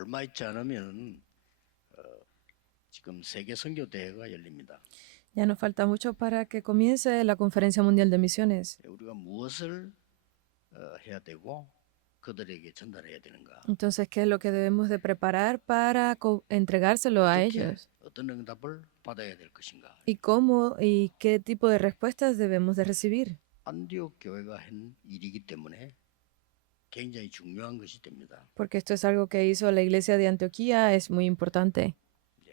얼마 있지 않으면 지금 세계 선교 대회가 열립니다. Ya nos falta mucho para que comience la Conferencia Mundial de Misiones. 우리가 무엇을 해야 되고 그들에게 전달해야 되는가? Entonces, ¿qué es lo que debemos de preparar para entregárselo a 어떻게 ellos? 어떤 응답을 받아야 될 것인가? ¿Y cómo y qué tipo de respuestas debemos de recibir? 안디옥 교회가 한 일이기 때문에 굉장히 중요한 것이 됩니다. Porque esto es algo que hizo la iglesia de Antioquía, es muy importante.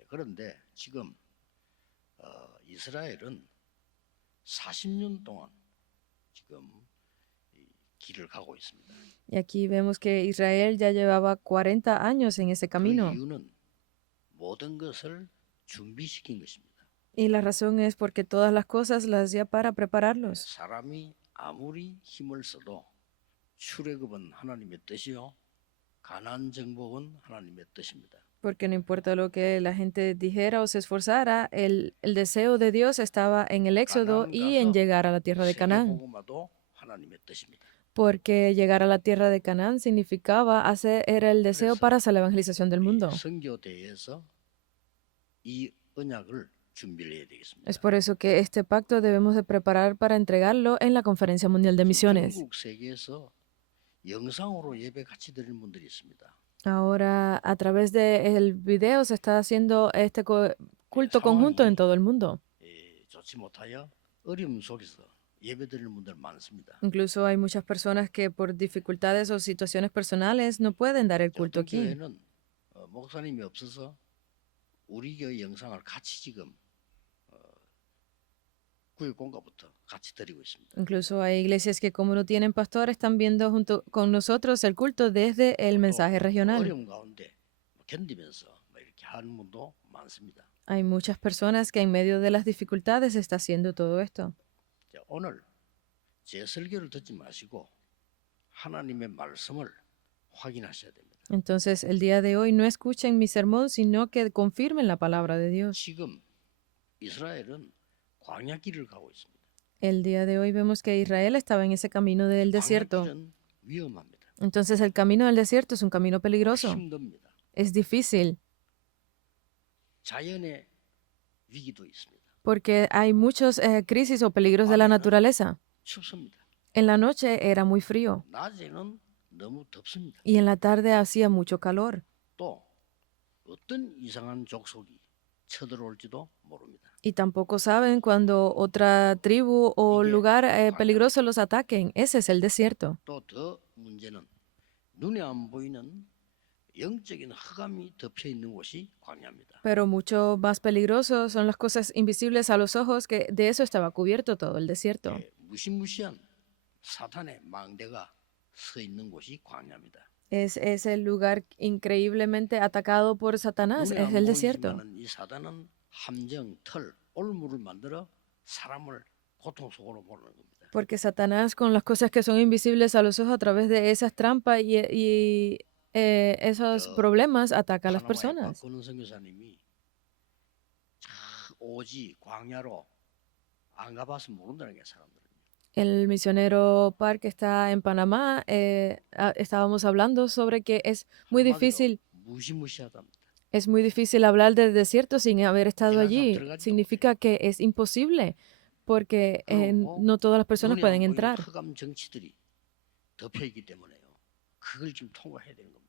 그런데 지금 이스라엘은 40년 동안 지금 이 길을 가고 있습니다. Y aquí vemos que Israel ya llevaba 40 años en ese 그 camino. 이유는 모든 것을 준비시킨 것입니다. Y la razón es porque todas las cosas las hacía para prepararlos. 사람이 아무리 힘을 써도 출애굽은 하나님의 뜻이요 가나안 정복은 하나님의 뜻입니다. Porque no importa lo que la gente dijera o se esforzara, el deseo de Dios estaba en el éxodo 가나안 y en 가서 llegar a la tierra de Canaán. 세계복음화도 하나님의 뜻입니다. Porque llegar a la tierra de Canaán significaba era el deseo 그래서 para hacer la evangelización del mundo. 선교대에서 이 언약을 준비를 해야 되겠습니다. Es por eso que este pacto debemos de preparar para entregarlo en la Conferencia Mundial de Misiones. 전국 세계에서 영상으로 예배 같이 드리는 분들이 있습니다. Ahora, a través del video se está haciendo este culto conjunto en todo el mundo. 좋지 못하여 어려움 속에서 예배 드리는 분들 많습니다. Incluso hay muchas personas que por dificultades o situaciones personales no pueden dar el culto 어떤 aquí. 교회는 목사님이 없어서 우리 교회 영상을 같이 지금 구역 공가부터 같이 드리고 있습니다. Incluso hay iglesias que como no tienen pastor están viendo junto con nosotros el culto desde el mensaje regional. 어려움 가운데 견디면서 이렇게 하는 분도 많습니다. Hay muchas personas que en medio de las dificultades está haciendo todo esto. 자, 오늘 제 설교를 듣지 마시고 하나님의 말씀을 확인하셔야 됩니다. Entonces, el día de hoy no escuchen mi sermón, sino que confirmen la palabra de Dios. 지금 이스라엘은 광야길을 가고 있습니다. El día de hoy vemos que Israel estaba en ese camino del desierto. 광야길은 위험합니다. Entonces, el camino del desierto es un camino peligroso. 힘듭니다. Es difícil 자연의 위기도 있습니다. porque hay muchos crisis o peligros de la naturaleza. 춥습니다. En la noche era muy frío 낮에는 너무 덥습니다. y en la tarde hacía mucho calor. 또 어떤 이상한 족속이 쳐들어올지도 모릅니다. Y tampoco saben cuando otra tribu o 이게 lugar 광야입니다. peligroso los ataquen. Ese es el desierto. 또 더 문제는 눈에 안 보이는 영적인 흑암이 덮여 있는 곳이 광야입니다. Pero mucho más peligroso son las cosas invisibles a los ojos, que de eso estaba cubierto todo el desierto. 무시무시한 사탄의 망대가 서 있는 곳이 광야입니다. Es el lugar increíblemente atacado por Satanás, 눈에 es 안 el desierto. 보이지만은 이 사단은 함정, 털, 올무를 만들어 사람을 고통 속으로 보내는 겁니다. Porque Satanás, con las cosas que son invisibles a los ojos, a través de esas trampas y esos 저 problemas, ataca a las 파나마의 personas. 박건우 선교사님이 오지 광야로 안 가봐서 모른다는 게 사람들은. El misionero Park que está en Panamá, estábamos hablando sobre que 한마디로 무시무시하답니다. es muy difícil hablar del desierto sin haber estado Llegar a allí. 들어가지도 Significa que es imposible, porque 그리고 no todas las personas 눈에 안 pueden 보이는 entrar. 흑암 정치들이 덮여 있기 때문에요. 그걸 지금 통과해야 되는 겁니다.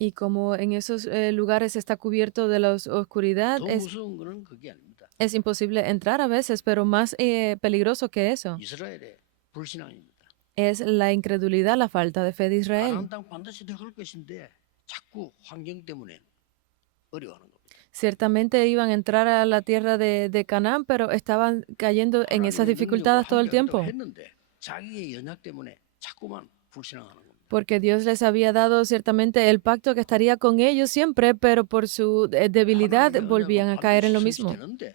Y como en esos lugares está cubierto de la oscuridad, 더 무서운 거는 그게 아닙니다. es imposible entrar a veces, pero más peligroso que eso 이스라엘의 불신앙입니다. es la incredulidad, la falta de fe de Israel. 가나안 땅 반드시 들어갈 것인데 자꾸 환경 때문에 어려워하는 겁니다. Ciertamente iban a entrar a la tierra de Canaán, pero estaban cayendo en esas 하나님의 dificultades 능력으로 todo el 함께하겠다고 tiempo, 했는데 자기의 연약 때문에 자꾸만 불신앙하는 겁니다. porque Dios les había dado ciertamente el pacto que estaría con ellos siempre, pero por su debilidad 하나님의 volvían a 언약은 caer en 반드시 lo mismo. 성취되는데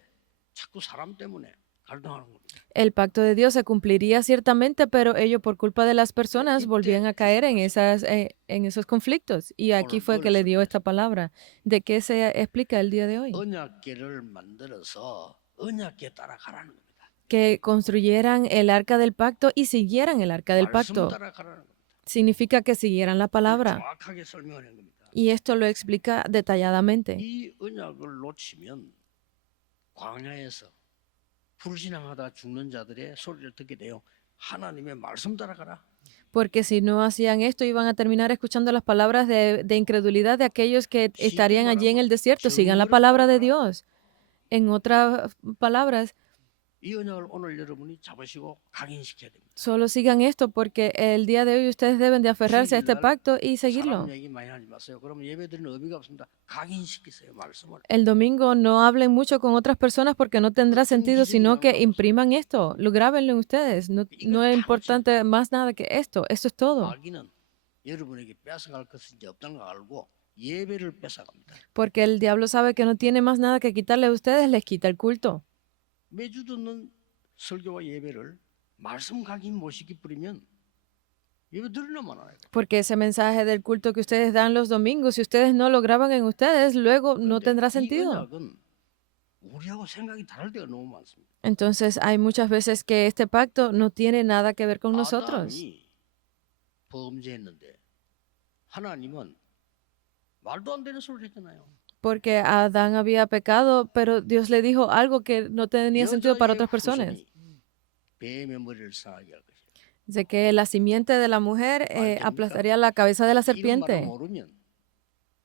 자꾸 사람 때문에 갈등하는 겁니다. El pacto de Dios se cumpliría ciertamente, pero ellos por culpa de las personas volvían a caer en esos conflictos. Y aquí fue que le dio esta palabra. ¿De qué se explica el día de hoy? 언약궤를 만들어서 언약궤 따라가라는 겁니다. Que construyeran el arca del pacto y siguieran el arca del 말씀 pacto. 따라가라는 겁니다. significa que siguieran la 그걸 palabra. 정확하게 설명하는 겁니다. Y esto lo explica detalladamente. 이 언약을 놓치면 광야에서 불신앙하다 죽는 자들의 소리를 듣게 돼요. 하나님의 말씀 따라가라. Porque si no hacían esto, iban a terminar escuchando las palabras de incredulidad de aquellos que 쉽게 estarían allí en 말하면 el desierto. Sigan la 정거를 palabra de 따라가라. Dios. En otras palabras, 이 언약을 오늘 여러분이 잡으시고 각인시켜야 됩니다. solo sigan esto porque el día de hoy ustedes deben de aferrarse a este 주일날 pacto y 사람 seguirlo. 얘기 많이 하지 마세요. 그러면 예배드리는 의미가 없습니다. 각인시키세요, 말씀을. El domingo no hablen mucho con otras personas porque no tendrá 어떤 sentido, 기준이 sino que 나온다고 impriman esto, lo grábenlo ustedes. No, 이걸 no es 다 놓치면 importante más nada que esto. Esto es todo. 마귀는 여러분에게 뺏어갈 것이 이제 없다는 걸 알고 예배를 뺏어갑니다. Porque el diablo sabe que no tiene más nada que quitarle a ustedes, les quita el culto. 매주 듣는 설교와 예배를 말씀 각인 모시기 뿌리면 예배 들으려만 하요. Porque ese mensaje del culto que ustedes dan los domingos, si ustedes no lo graban en ustedes, luego no 그런데 tendrá 이 sentido. 언약은 우리하고 생각이 다를 때가 너무 많습니다. Entonces hay muchas veces que este pacto no tiene nada que ver con nosotros. 아담이 범죄했는데 하나님은 말도 안 되는 소리를 했잖아요. Porque Adán había pecado, pero Dios le dijo algo que no tenía sentido para 여자의 otras personas. 후손이 뱀의 머리를 상하게 할 것이다. De que la simiente de la mujer 됩니까? aplastaría la cabeza de la 이런 말을 serpiente. 모르면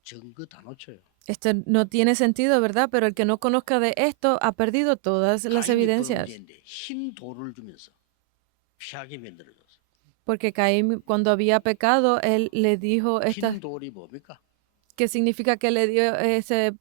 증거 다 놓쳐요. Esto no tiene sentido, ¿verdad? Pero el que no conozca de esto ha perdido todas las 가인이 evidencias. 범죄인데 흰 돌을 주면서 피하게 만들어줬어. Porque Caín, cuando había pecado, él le dijo esta, 흰 돌이 뭡니까? que significa que le dio ese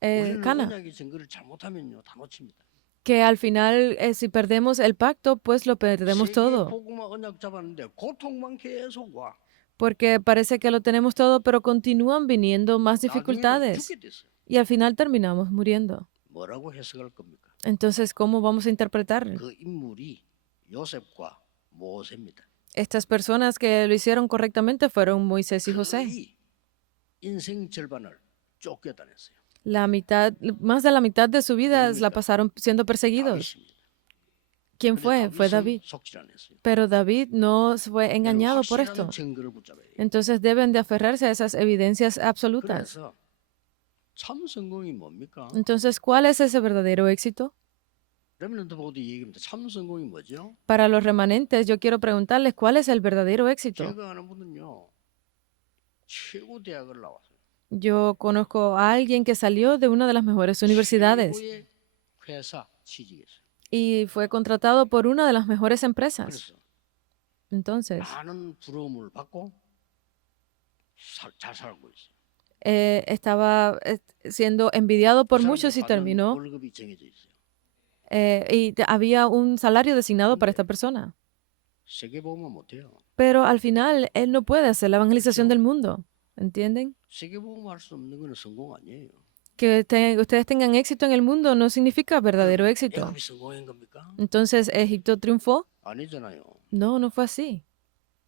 우리는 cana. 언약의 증거를 잘못하면요 다 놓칩니다. Que al final, si perdemos el pacto, pues lo perdemos 세계 todo. 복음화 언약 잡았는데 고통만 계속 와. Porque parece que lo tenemos todo, pero continúan viniendo más 나중에는 dificultades. 죽게 됐어요. Y al final terminamos muriendo. 뭐라고 해석할 겁니까? Entonces, ¿cómo vamos a interpretar? 그 인물이 요셉과 모세입니다. Estas personas que lo hicieron correctamente fueron Moisés y José. 거의 인생 절반을 쫓겨다녔어요. La mitad, más de la mitad de su vida la 누굽니까? pasaron siendo perseguidos. 다윗입니다. ¿Quién 근데 fue? Fue 다윗은 David. 속질 안 했어요. Pero David no fue engañado por 확실한 esto. 증거를 붙잡아야 돼요. Entonces deben de aferrarse a esas evidencias absolutas. 그래서 참 성공이 뭡니까? Entonces, ¿cuál es ese verdadero éxito? 레미넌트 보고도 얘기합니다. 참 성공이 뭐죠? Para los remanentes, yo quiero preguntarles cuál es el verdadero éxito. 제가 아는 분은요. 최고 대학을 나왔어요. Yo conozco a alguien que salió de una de las mejores universidades 최고의 회사 취직했어요. y fue contratado por una de las mejores empresas. 그래서 Entonces, 많은 부러움을 받고 잘 살고 있어요. estaba siendo envidiado por 그 muchos y 사람이 받는 terminó. 월급이 정해져 있어요. Había un salario designado para esta persona. 세계복음은 못해요. Pero al final, él no puede hacer la evangelización del mundo. ¿Entienden? 세계복음 할 수 없는 건 성공 아니에요. Que ustedes tengan éxito en el mundo no significa verdadero éxito. 애굽이 성공한 겁니까? Entonces, ¿Egipto triunfó? 아니잖아요. No, no fue así.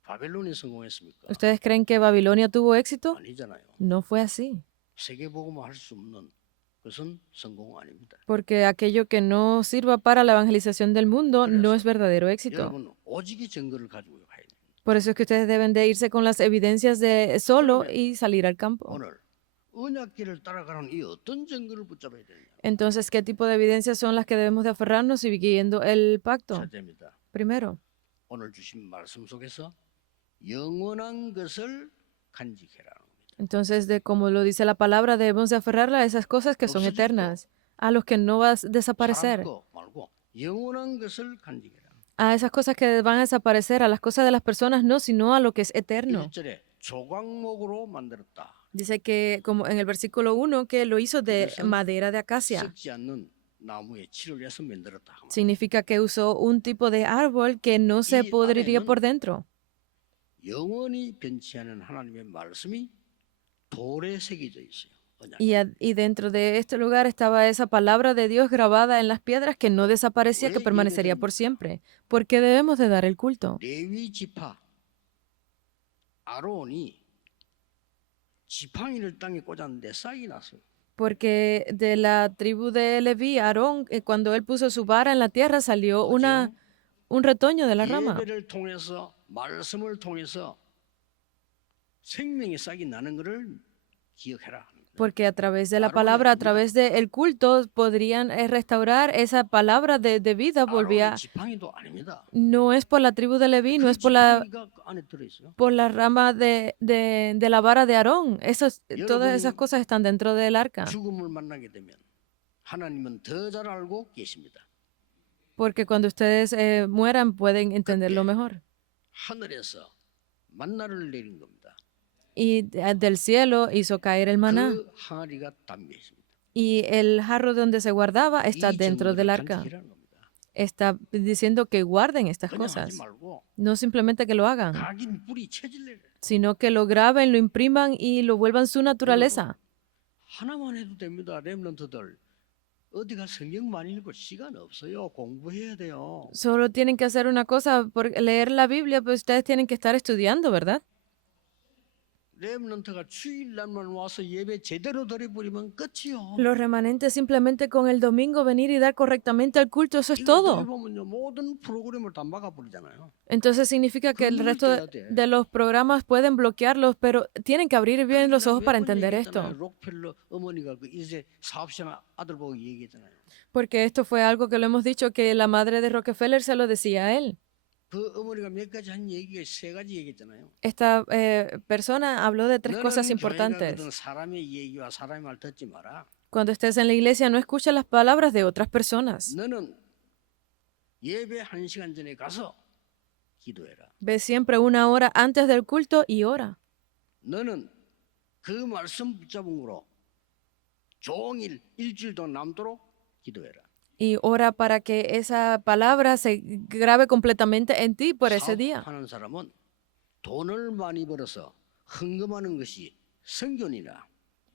바벨론이 성공했습니까? ¿Ustedes creen que Babilonia tuvo éxito? 아니잖아요. No fue así. 세계복음을 할 수 없는 것은 성공 아닙니다. Porque aquello que no sirva para la evangelización del mundo no es verdadero éxito. 여러분 오직의 증거를 가지고 가야 돼요. Por eso es que ustedes deben de irse con las evidencias de solo y salir al campo. 오늘 언약길을 따라가는 이 어떤 증거를 붙잡아야 되냐? Entonces, ¿qué tipo de evidencias son las que debemos de aferrarnos siguiendo el pacto? 첫째입니다. Primero, 오늘 주신 말씀 속에서 영원한 것을 간직해라. entonces, como lo dice la palabra, debemos de aferrarla a esas cosas que son 없어질 거. eternas, a los que no vas a desaparecer, 사람 거 말고 영원한 것을 간직해라. a esas cosas que van a desaparecer, a las cosas de las personas no, sino a lo que es eterno. 1절에 조각목으로 만들었다. Dice que, como en el versículo 1, que lo hizo de 그것은 madera de acacia. 썩지 않는 나무의 치를 해서 만들었다. Significa que usó un tipo de árbol que no se Y podriría 안에는 por dentro. 영원히 변치 않은 하나님의 말씀이 돌에 새겨져 있어요. 언약. Y dentro de este lugar estaba esa palabra de Dios grabada en las piedras que no desaparecía, que 왜 permanecería por 예배드립니까? siempre. ¿Por qué debemos de dar el culto? 레위 지파 아론이 지팡이를 땅에 꽂았는데 싹이 났어요. Porque de la tribu de Leví, Aarón, cuando él puso su vara en la tierra, salió 뭐죠? un retoño de la rama. 예배를 통해서 말씀을 통해서 생명의 싹이 나는 것을 기억해라 하는 거예요. Porque a través de la 아론이 palabra, a 아닙니다. través del culto, podrían restaurar esa palabra de vida. 아론의 Volvía, 지팡이도 아닙니다. no es por la tribu de Leví, no 그 es 지팡이가 그 안에 들어있어요. por la rama de la vara de Aarón. Todas esas 여러분이 cosas están dentro del arca. 죽음을 만나게 되면 하나님은 더 잘 알고 계십니다. Porque cuando ustedes mueran pueden entenderlo mejor. 하늘에서 만나를 내린 겁니다. Y del cielo hizo caer el maná. 그 항아리가 담겨 있습니다. Y el jarro donde se guardaba está 이 dentro del 정도를 arca. 간직이라는 겁니다. Está diciendo que guarden estas 그냥 하지 cosas. 말고 No simplemente que lo hagan, 각인 뿌리 체질래. sino que lo graben, lo impriman y lo vuelvan su naturaleza. 하나만 해도 됩니다. 렘넌트들 어디가 성경 많이 읽을 시간 없어요. 공부해야 돼요. Solo tienen que hacer una cosa, por leer la Biblia, pues ustedes tienen que estar estudiando, ¿verdad? 렘넌트가 주일날만 와서 예배 제대로 드려버리면 끝이요. Los remanentes simplemente con el domingo venir y dar correctamente al culto, eso es 이거 todo. 보면요 모든 프로그램을 다 막아버리잖아요. Entonces significa que el 눈을 resto 떠야 돼. de los programas pueden bloquearlos, pero tienen que abrir bien los ojos para entender esto. 록펠러 어머니가 그 이제 사업시장 아들 보고 얘기했잖아요. Porque esto fue algo que lo hemos dicho, que la madre de Rockefeller se lo decía a él. 그 어머니가 몇 가지 한 얘기가 세 가지 얘기했잖아요. Esta persona habló de tres cosas 너는 교회 importantes. 가거든 사람의 얘기와 사람의 말 듣지 마라. Cuando estés en la iglesia, no escuches las palabras de otras personas. 너는 예배 1시간 전에 가서 기도해라. Ve siempre una hora antes del culto y ora. 너는 그 말씀 붙잡은 거로 종일 일주일 동안 남도록 기도해라. Y ora para que esa palabra se grabe completamente en ti por ese día. 사업하는 사람은 돈을 많이 벌어서 헌금하는 것이 성견이라.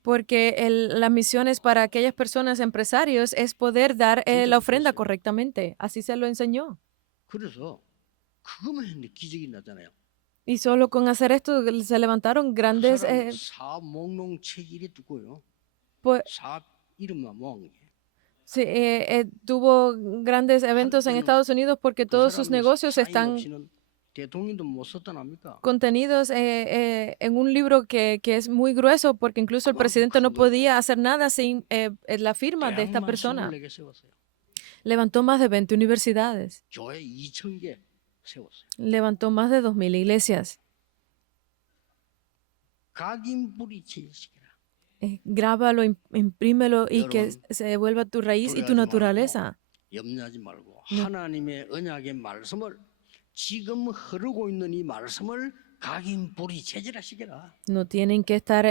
Porque las misiones para aquellas personas empresarios es poder dar la ofrenda correctamente. Así se lo enseñó. 그래서 그것만 했는데 기적이 나잖아요. Y solo con hacer esto se levantaron 그 grandes... 사람 사업 목록 책 일이 두고요. pues, 사업 이름만 모은 게. sí, tuvo grandes eventos en Estados Unidos porque todos sus negocios están 대통령도 못 썼다납니까? contenidos en un libro que es muy grueso porque incluso el presidente no podía hacer nada sin la firma de esta persona. Levantó más de 20 universidades. 교회 2,000개 세웠어요. Levantó más de 2,000 iglesias. 각인 뿌리 체질시키라. Grábalo, imprímelo y que se vuelva tu raíz y tu naturaleza. 염려하지 말고 하나님의 언약의 말씀을 지금 흐르고 있는 이 말씀을 각인 뿌리 체질하시게라. No tienen que estar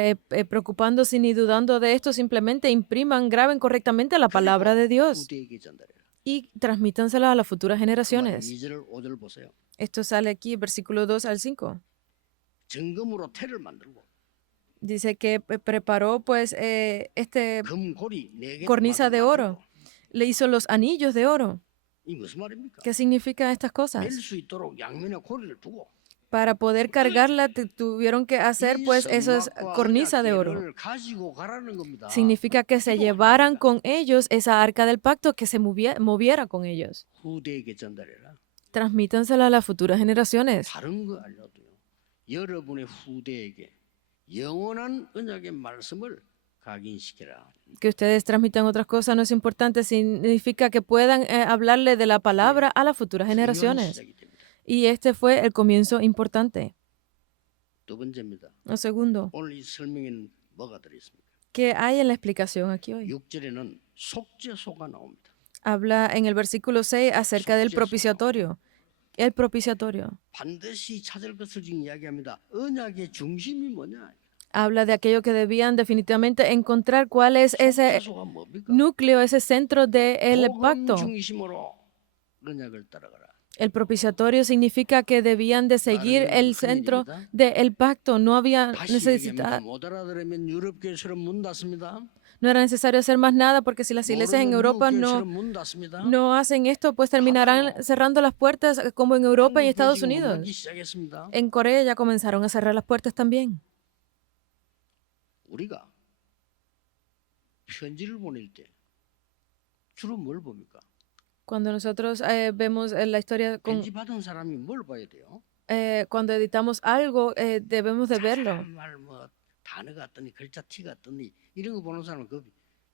preocupándose ni dudando de esto, simplemente impriman, graben correctamente la palabra de Dios 후대에게 전달해라. y transmítansela a las futuras generaciones. 2절 5절 보세요. Esto sale aquí, versículo 2 al 5. 정금으로 태를 만들고 Dice que preparó pues 금고리 4개 cornisa de oro. Le hizo los anillos de oro. 이 무슨 말입니까? ¿Qué significan estas 멜 cosas? 수 있도록 양면에 고리를 두고 Para poder cargarla tuvieron que hacer pues esas cornisa de oro. 가지고 가라는 겁니다. Significa que se llevaran con ellos esa arca del pacto, que se moviera con ellos. 후대에게 전달해라. Transmítansela a las futuras generaciones. 다른 거 알려도요. 여러분의 후대에게 영원한 언약의 말씀을 각인시켜라. Que ustedes transmitan otras cosas no es importante, significa que puedan hablarle de la palabra a las futuras generaciones. 시작이 됩니다. Y este fue el comienzo importante. 두 번째입니다. Lo segundo, 오늘 이 설명에는 뭐가 들어있습니까? ¿qué hay en la explicación aquí hoy? 6절에는 속죄소가 나옵니다. Habla en el versículo 6 acerca del propiciatorio. El propiciatorio. 반드시 찾을 것을 지금 이야기합니다. 언약의 중심이 뭐냐? Habla de aquello que debían definitivamente encontrar cuál es ese 속죄소가 뭡니까? núcleo, ese centro del 복음 pacto. 중심으로 언약을 따라가라. El propiciatorio significa que debían de seguir el centro del pacto. No había 다시 necesidad, 얘기합니다. 못 알아들으면 유럽 교회처럼 문 닫습니다. no era necesario hacer más nada porque si las iglesias en 모르면 Europa 미국 no, 교회처럼 문 닫습니다. no hacen esto, pues terminarán cerrando las puertas como en Europa y 한국 교회 Estados 지금 문 Unidos. 닫기 시작했습니다. En Corea ya comenzaron a cerrar las puertas también. 우리가 편지를 보낼 때 주로 뭘 봅니까? Cuando nosotros vemos la historia con 편지 받은 사람이 뭘 봐야 돼요? cuando editamos algo, debemos de verlo. 정말 뭐 단어가 어떠니 글자 티가 어떠니 이런 거 보는 사람은 그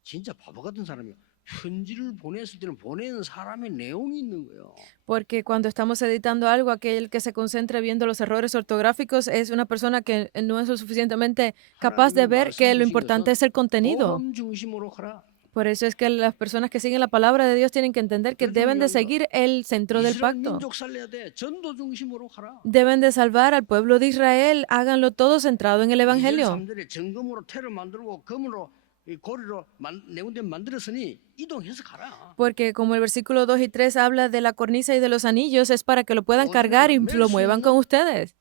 진짜 바보 같은 사람이에요. 편지를 보냈을 때는 보낸 사람의 내용이 있는 거예요. Porque cuando estamos editando algo, aquel que se concentra viendo los errores ortográficos es una persona que no es lo suficientemente capaz de 하나님의 ver que 말씀 lo 주신 importante 것은 es el contenido. 복음 중심으로 가라. Por eso es que las personas que siguen la palabra de Dios tienen que entender que 그래서 deben de 중요한 거, seguir el centro del 이스라엘 pacto. 민족 살려야 돼. 전도 중심으로 가라. Deben de salvar al pueblo de Israel. Háganlo todo centrado en el 2절 Evangelio. 3절에 정금으로 태를 만들고 금으로 이 고리로 내운대 만들었으니 이동해서 가라. Porque como el versículo 2 y 3 habla de la cornisa y de los anillos, es para que lo puedan cargar y lo muevan con ustedes.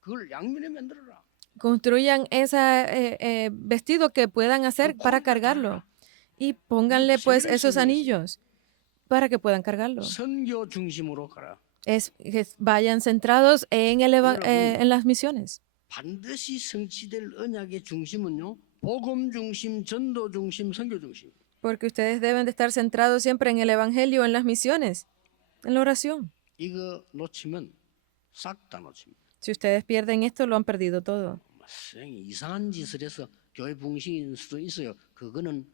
그걸 양면에 만들어라. Construyan ese vestido que puedan hacer para cargarlo. Y pónganle pues esos anillos para que puedan cargarlo. 선교 중심으로 가라. Es que vayan centrados en, en las misiones. 반드시 성취될 언약의 중심은요. 복음 중심, 전도 중심, 선교 중심. Porque ustedes deben de estar centrados siempre en el Evangelio, en las misiones, en la oración. 이거 놓치면 싹 다 놓칩니다. Si ustedes pierden esto, lo han perdido todo. 이상한 짓을 해서 교회 붕신일 수도 있어요. 그거는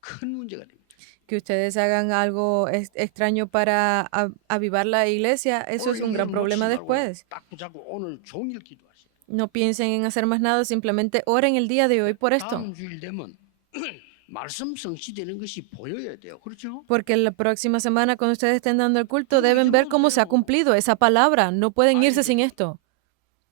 큰 문제가 됩니다. Que ustedes hagan algo extraño para avivar la iglesia, eso es un gran problema después. 딱 붙잡고 오늘 종일 기도하세요. No piensen en hacer más nada, simplemente oren el día de hoy por esto. 다음 주일 되면 말씀 성취되는 것이 보여야 돼요. 그렇죠? Porque la próxima semana, cuando ustedes estén dando el culto, deben ver cómo se ha cumplido esa palabra. No pueden irse sin esto.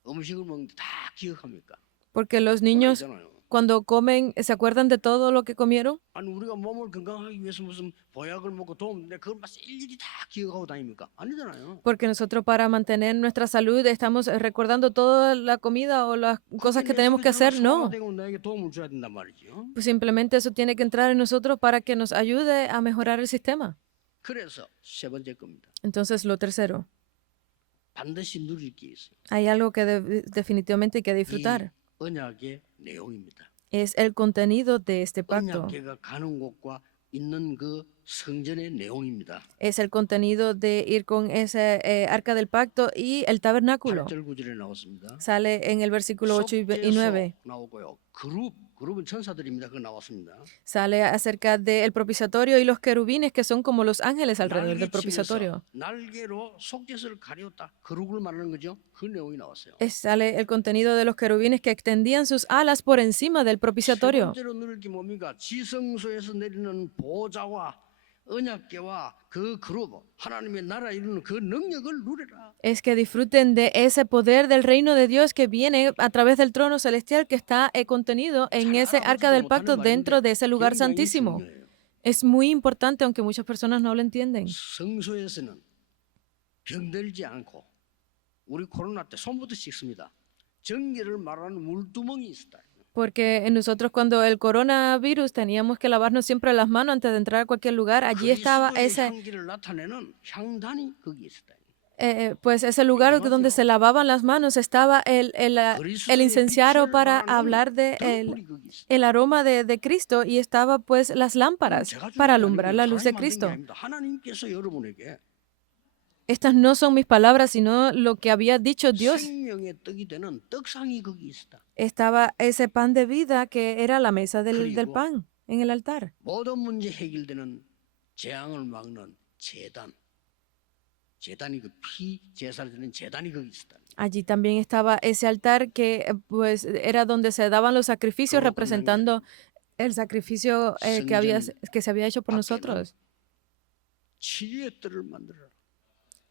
음식을 먹는데 다 기억합니까? Porque los niños, cuando comen, ¿se acuerdan de todo lo que comieron? 아니 우리가 몸을 건강하기 위해서 무슨 보약을 먹고 도움인데 그걸 막 일일이 다 기억하고 다닙니까? 아니잖아요. Porque nosotros para mantener nuestra salud estamos recordando toda la comida o las cosas que tenemos que hacer, no. 나에게 도움을 줘야 된단 말이죠. Pues simplemente eso tiene que entrar en nosotros para que nos ayude a mejorar el sistema. 그래서 세 번째 겁니다. Entonces, lo tercero, 반드시 누릴 게 있어요. hay algo que definitivamente hay que disfrutar. 이 언약의 내용입니다. Es el contenido de este pacto. 언약궤가 가는 곳과 있는 그 성전의 내용입니다. Es el contenido de ir con ese arca del pacto y el tabernáculo. 8절 9절에 나왔습니다. Sale en el versículo 8 y 9. 나오고요. 그룹은 천사들입니다. 그 나왔습니다. Sale acerca del propiciatorio y los querubines que son como los ángeles alrededor del propiciatorio. 날개로 속죄서를 가렸다. 그룹을 말하는 거죠. 그 내용이 나왔어요. Sale el contenido de los querubines que extendían sus alas por encima del propiciatorio. 세 번째로 누릴 게 뭡니까? 지성소에서 내리는 보좌와 언약궤와 그 그룹 하나님의 나라 이루는 그 능력을 누려라. Es que disfruten de ese poder del reino de Dios que viene a través del trono celestial que está contenido en ese arca del pacto dentro de ese lugar santísimo. Es muy importante, aunque muchas personas no lo entienden. 성소에서는 병들지 않고 우리 코로나 때 손부터 씻습니다. 정결을 말하는 물두멍이 있었다. Porque en nosotros cuando el coronavirus teníamos que lavarnos siempre las manos antes de entrar a cualquier lugar, allí estaba ese, 향기를 나타내는 향단이 거기 있었다. pues ese lugar donde se lavaban las manos estaba el incenciario para hablar de el aroma de Cristo y estaba pues las lámparas para alumbrar la luz de Cristo. 하나님께서 여러분에게 Estas no son mis palabras, sino lo que había dicho Dios. 생명의 떡이 되는 떡상이 거기 있었다. Estaba ese pan de vida que era la mesa del pan en el altar. 모든 문제 해결되는 재앙을 막는 제단. 제단이 그 피 제사를 드리는 제단이 거기 있었다. Allí también estaba ese altar que pues era donde se daban los sacrificios representando el sacrificio que se había hecho por nosotros. 치유의 뜰을 만들어라.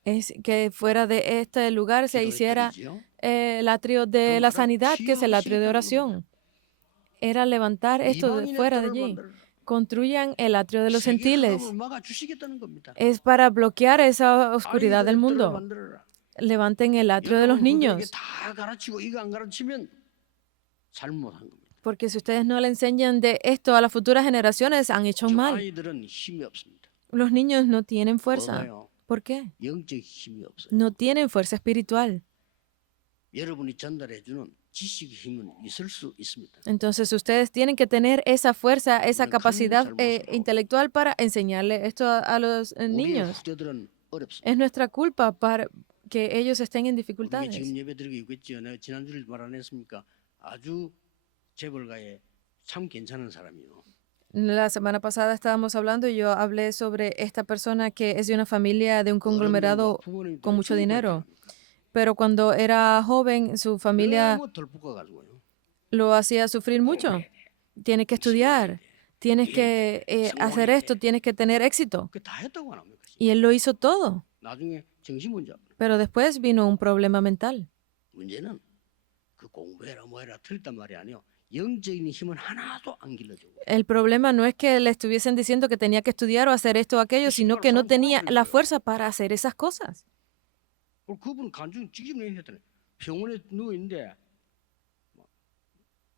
Es que fuera de este lugar se hiciera el atrio de la sanidad, que es el atrio de oración. Era levantar esto de fuera de allí. Construyan el atrio de los gentiles. Es para bloquear esa oscuridad del mundo. Levanten el atrio de los niños. Porque si ustedes no le enseñan de esto a las futuras generaciones, han hecho mal. Los niños no tienen fuerza. ¿Por qué? No tienen fuerza espiritual. Entonces ustedes tienen que tener esa fuerza, esa capacidad intelectual para enseñarle esto a los niños. Es nuestra culpa que ellos estén en 우리가 dificultades. 지금 예배 드리고 있겠죠. 내가 지난주에 말 안 했습니까? 아주 재벌가에 참 괜찮은 사람이요. La semana pasada estábamos hablando y yo hablé sobre esta persona que es de una familia de un conglomerado 어른들과 부모님 con 때문에 mucho 죽을 dinero, 뻔했다니까. pero cuando era joven su familia 너무 덜붙어가지고요. lo hacía sufrir mucho. Tienes que estudiar, tienes que hacer esto, tienes que tener éxito. 그 다 했다고 안 합니까? Y él lo hizo todo, 나중에 정신문제. pero después vino un problema mental. 문제는 그 공부해라 뭐해라 틀렸단 말이 아니요. 영적인 힘은 하나도 안 길러주고. El problema no es que le estuviesen diciendo que tenía que estudiar o hacer esto o aquello, sino que no tenía la fuerza para hacer esas cosas. 그분 간증 직접 얘기했더니 병원에 누워 있는데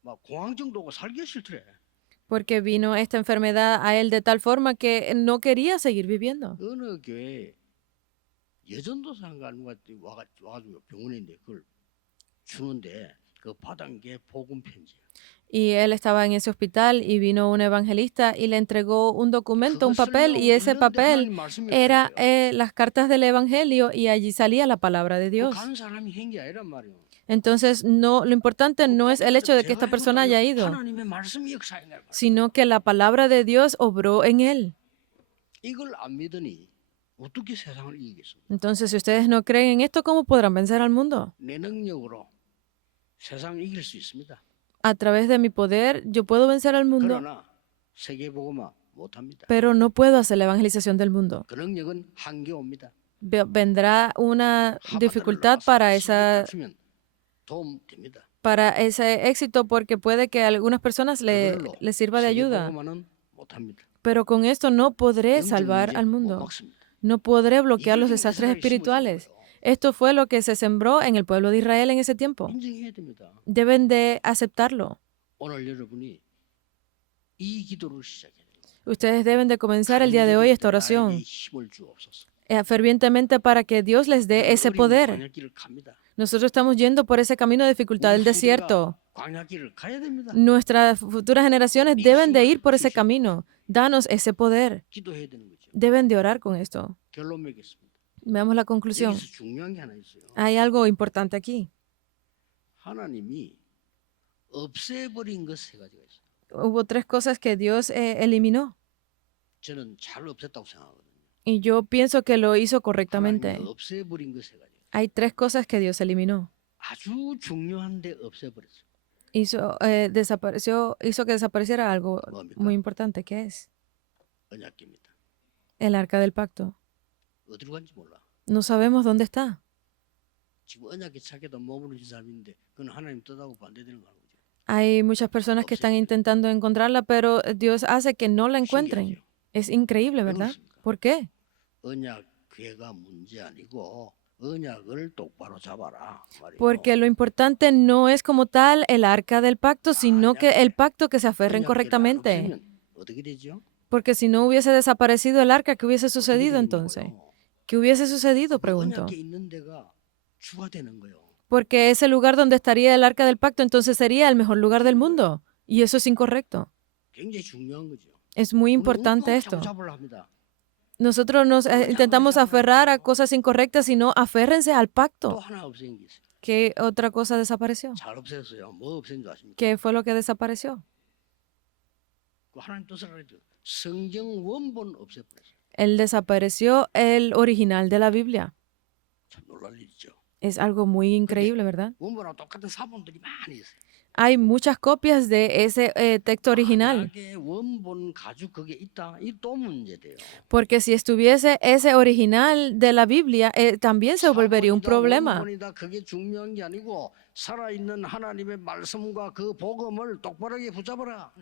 막 공황증도 오고 살기가 싫더래. Porque vino esta enfermedad a él de tal forma que no quería seguir viviendo. 어느 교회 여전도 상관과 와가지고 병원에 있는데 그걸 주는데 그 받은 게 복음 편지. Y él estaba en ese hospital y vino un evangelista y le entregó un documento, un papel, y ese papel era las cartas del evangelio y allí salía la palabra de Dios. 간 사람이 한 게 아니란 말이요. Entonces, no, lo importante no es el hecho de que esta persona haya ido, 하나님의 말씀이 역사인 거야. sino que la palabra de Dios obró en él. 이걸 안 믿으니 어떻게 세상을 이기겠습니까? Entonces, si ustedes no creen en esto, ¿cómo podrán vencer al mundo? 내 능력으로 세상을 이길 수 있습니다. A través de mi poder, yo puedo vencer al mundo, 그러나 세계복음화 못합니다. pero no puedo hacer la evangelización del mundo. 그 능력은 한계 옵니다. Vendrá una dificultad para ese éxito, porque puede que a algunas personas le sirva de ayuda. Pero con esto no podré salvar al mundo. No podré bloquear los desastres espirituales. Esto fue lo que se sembró en el pueblo de Israel en ese tiempo. Deben de aceptarlo. Ustedes deben de comenzar el día de hoy esta oración fervientemente para que Dios les dé ese poder. Nosotros estamos yendo por ese camino de dificultad del desierto. Nuestras futuras generaciones deben de ir por ese camino. Danos ese poder. Deben de orar con esto. Veamos la conclusión. Hay algo importante aquí. Hubo 3 cosas que Dios eliminó. Y yo pienso que lo hizo correctamente. Hay 3 cosas que Dios eliminó. Hizo que desapareciera algo muy importante, que es el arca del pacto. No sabemos dónde está. Hay muchas personas que están intentando encontrarla, pero Dios hace que no la encuentren. Es increíble, ¿verdad? ¿Por qué? Porque lo importante no es como tal el arca del pacto, sino que el pacto que se aferren correctamente. Porque si no hubiese desaparecido el arca, ¿qué hubiese sucedido entonces? ¿Qué hubiese sucedido? Pregunto. Porque ese lugar donde estaría el arca del pacto entonces sería el mejor lugar del mundo. Y eso es incorrecto. Es muy importante esto. Nosotros nos intentamos aferrar a cosas incorrectas y no aférrense al pacto. ¿Qué otra cosa desapareció? ¿Qué fue lo que desapareció? Él desapareció el original de la Biblia. Es algo muy increíble, ¿verdad? Hay muchas copias de ese texto original. Porque si estuviese ese original de la Biblia, también se volvería un problema.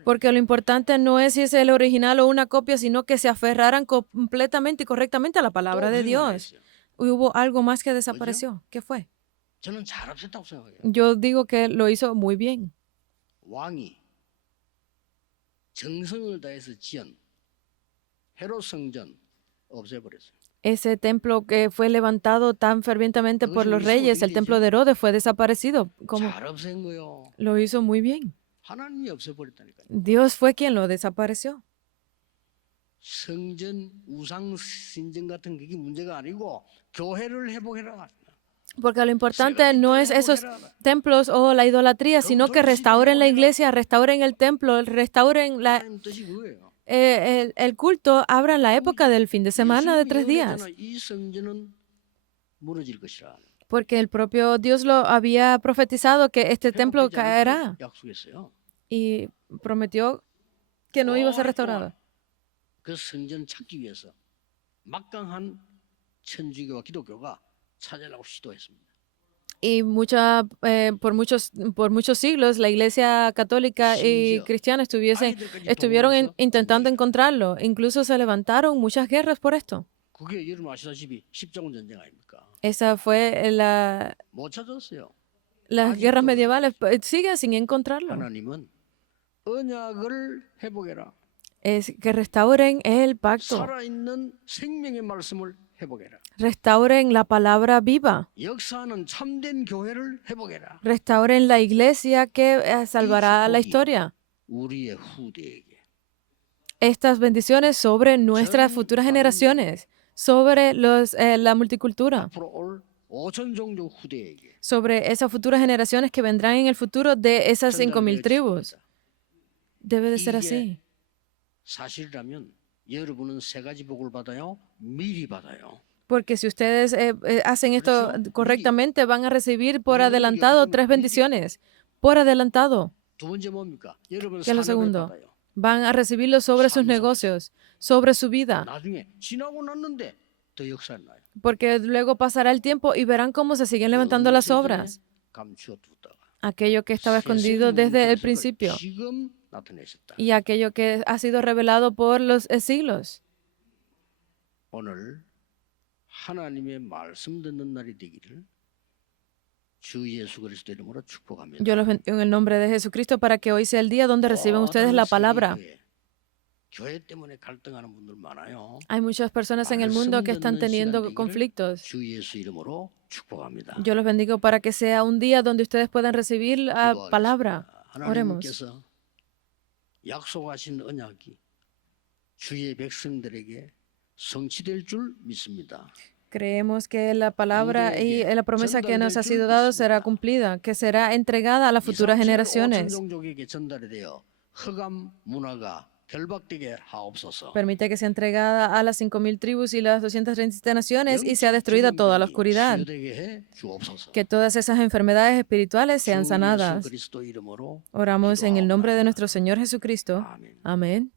Porque lo importante no es si es el original o una copia, sino que se aferraran completamente y correctamente a la palabra de Dios. Hubo algo más que desapareció. ¿Qué fue? Yo digo que lo hizo muy bien. Ese templo que fue levantado tan fervientemente por los reyes, el templo de Herodes, fue desaparecido. ¿Cómo? Lo hizo muy bien. Dios fue quien lo desapareció. Porque lo importante no es esos templos o la idolatría, sino que restauren la iglesia, restauren el templo, restauren 하나님 뜻이 그거예요. el culto, abran la época del fin de semana de 3 días. 예수님이 예언했잖아. 이 성전은 무너질 것이라. Porque el propio Dios lo había profetizado que este templo 회복되지 않을 caerá 것을 약속했어요. y prometió que no iba a ser restaurado. 그 성전 찾기 위해서 막강한 천주교와 기독교가 찾으려고 시도했습니다. Y por muchos siglos la Iglesia católica y cristiana estuvieron intentando encontrarlo. Incluso se levantaron muchas guerras por esto. 그게 여러분 아시다시피 십자군 전쟁 아닙니까? Esa fue 못 찾았어요. las guerras medievales. Sigue sin encontrarlo. 하나님은 언약을 회복해라. Es que restauren el pacto. 살아있는 생명의 말씀을 회복해라. Restauren la palabra viva. 역사하는 참된 교회를 회복해라. Restauren la iglesia que salvará la historia. 우리의 후대에게 Estas bendiciones sobre nuestras futuras generaciones, sobre la multicultura, 앞으로 올 5천 종족 후대에게 sobre esas futuras generaciones que vendrán en el futuro de esas 5,000 tribus. Debe de ser así. 사실이라면 여러분은 세 가지 복을 받아요. 미리 받아요. Porque si ustedes hacen esto correctamente, van a recibir por adelantado 3 bendiciones. Por adelantado. 두 번째 뭡니까? 여러분 ¿Qué es lo 산업을 segundo? 받아요. Van a recibirlo sobre sus negocios, sobre su vida. 나중에 지나고 났는데 더 역사나요. Porque luego pasará el tiempo y verán cómo se siguen levantando las obras. 감추어두다가 Aquello que estaba escondido desde el principio 지금 나타내셨다. y aquello que ha sido revelado por los siglos. 오늘 하나님의 말씀 듣는 날이 되기를 주 예수 그리스도 이름으로 축복합니다. Yo los bendigo en el nombre de Jesucristo para que hoy sea el día donde reciban ustedes la palabra. 교회 때문에 갈등하는 분들 많아요. Hay muchas personas en el mundo que están teniendo conflictos. 주 예수 이름으로 축복합니다. Yo los bendigo para que sea un día donde ustedes puedan recibir la palabra. Oremos. 하나님께서 약속하신 언약이 주의 백성들에게 성취될 줄 믿습니다. Creemos que la palabra y la promesa que nos ha sido dada será cumplida, que será entregada a las futuras generaciones. 종족에게 전달이 되어 흑암 문화가 결박되게 하옵소서. Permite que sea entregada a las 5,000 tribus y las 230 naciones y sea destruida toda la oscuridad. 치유되게 해 주옵소서. Que todas esas enfermedades espirituales sean 주 sanadas. 예수 그리스도 이름으로 Oramos en el nombre de nuestro Señor Jesucristo. 아멘. Amén.